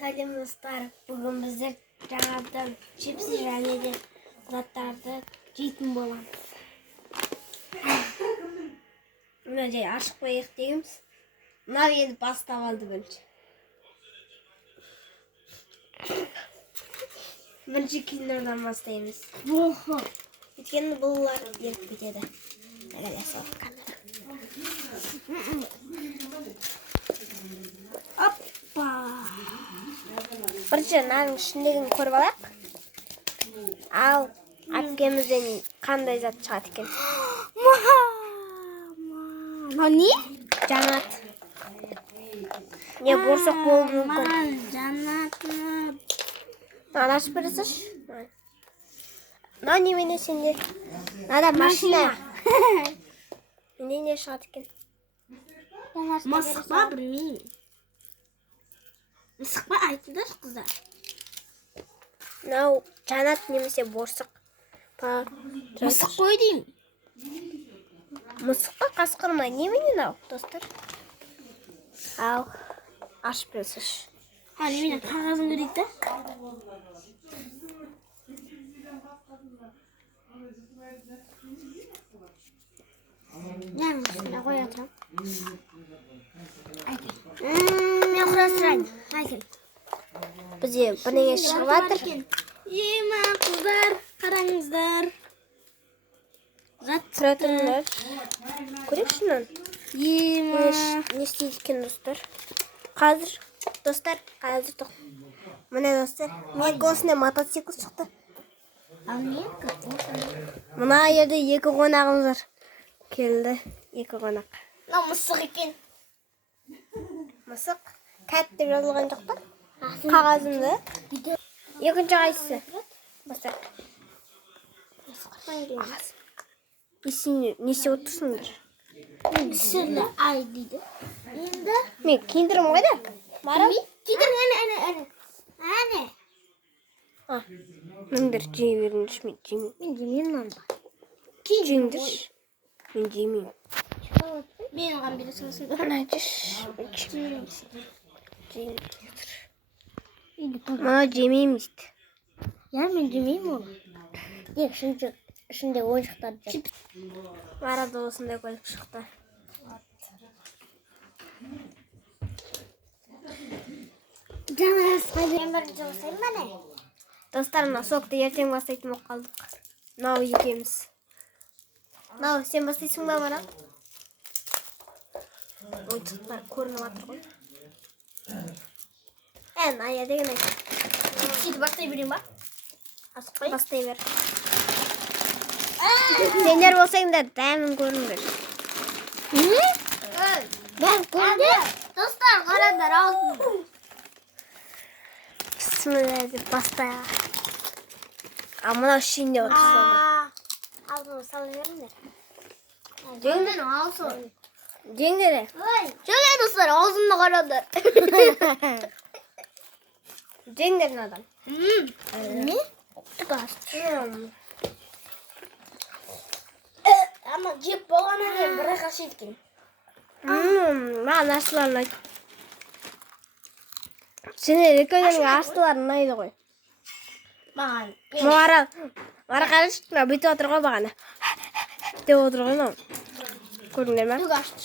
Сәлем достар, бүгін біздер жаңадан чипс және де заттарды жейтін боламыз. Мына жай ашық қояйық дегенбіз. Мынау енді бастап алды бірінші. Бірінші кинодан бастаймыз. Өйткені бұлар еріп кетеді. Оппа! Бірінші наның ішіндегін көріп алайық. Ал әпкемізден қандай зат шығады екен? Не? Жанат. Не борсақ болуы мүмкін. Жанатым. Маған ашып бересінші? Мынау немене сенде? Мынада машина. Менде не шығады екен? Мысық па, білмеймін. Мысық па, айтыңдаршы қыздар. Мынау жанат немесе борсық. Мысық қой деймін. Мысық па, қасқыр ма? Немене мынау, достар? Ал ашып бересінші. Немене қағазын көрейік та? Мен үстіне қоя тұрам. Мен құрастырайын. Айкел. Бізде бірнеңе шығып жатыр. Ема қыздар, қараңыздар. Тұра тұрыңдар. Көрейік шынын. Ема. Не істейді екен, достар? Қазір, достар, қазір тоқ. Мына достар, мен осындай мотоцикл шықты. Ал не? Мына жерде екі қонағымыз бар. Келді, екі қонақ. Мынау мысық екен. Мысық. Кәт деп жазылған жоқ па? Қағазымды. Екінші қайсысы? Бастар. Не істеп отырсыңдар? Сірлі ай дейді. Енді? Мен киіндірім ғой да. Барам. Кидір, әне. Міңдір жей беріңдерші, мен жемеймін. Мен жемеймін онда. Жеңдірші. Мен жемеймін. Мен оған бересің. Ана жеш. Мына жемеймін дейді. Я, мен жемеймін оны. Ішінде ойыншықтар жеп. Арада осындай көлік шықты. Жаңа асқа мен бірінші осайым ба не? Достар, мына сокты ертең бастайтын болып қалдық. Мынау екеміз. Мынау сен бастайсың ба бара? Ойыншықтар көрініп жатыр ғой. Ая деген айтты. Сөйтіп бастай берейін ба? Асықпай бастай бер. Сендер болсаңдар дәмін көріңдер. Бәрін көрді. Достар, қараңдар аузын. Бісміллә деп бастай. Мынау ішінде отырсың. Аузын салып беріңдер. Жеңдер аузын. Жеңдер. Жөне достар, аузымды қараңдар. Жеңдер надан. Не? Ama cep болғаннан кейін бір ақ ашеткен. Маған ашылар ұнайды. Сендер екеулеріңе ашылар ұнайды ғой. Маған. Мара қарашы, бүйтіп отыр ғой бағана. Деп отыр ғой мынау. Көрдіңдер ме? Түк ашты.